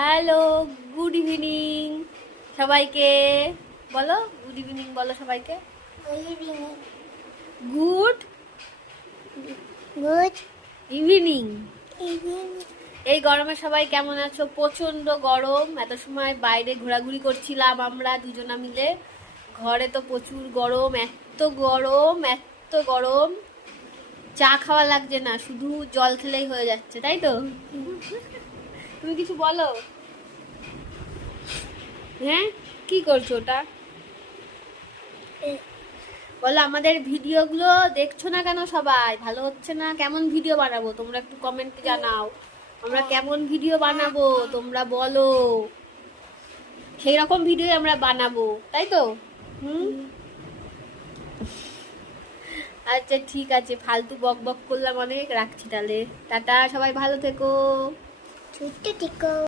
Hello, good evening সবাইকে। বলো good evening, বলো সবাইকে গুড গুড ইভিনিং। ইভিনিং। এই গরমে সবাই কেমন আছো? প্রচন্ড গরম। এত সময় বাইরে ঘোরাঘুরি করছিলাম আমরা দুজনা মিলে। ঘরে তো প্রচুর গরম, এত গরম এত গরম, চা খাওয়া লাগছে না, শুধু জল খেলেই হয়ে যাচ্ছে, তাই তো? তুমি কিছু বলো। হ্যাঁ, কি করছো ওটা? বলো, আমাদের ভিডিওগুলো দেখছো না কেন সবাই? ভালো হচ্ছে না? কেমন ভিডিও বানাবো তোমরা একটু কমেন্টে জানাও। আমরা কেমন ভিডিও বানাবো তোমরা বলো, সেই রকম ভিডিও আমরা বানাবো, তাই তো? আচ্ছা ঠিক আছে, ফালতু বক বক করলাম অনেক, রাখছি তাহলে। টাটা, সবাই ভালো থেকো। ছোট্ট টিকো।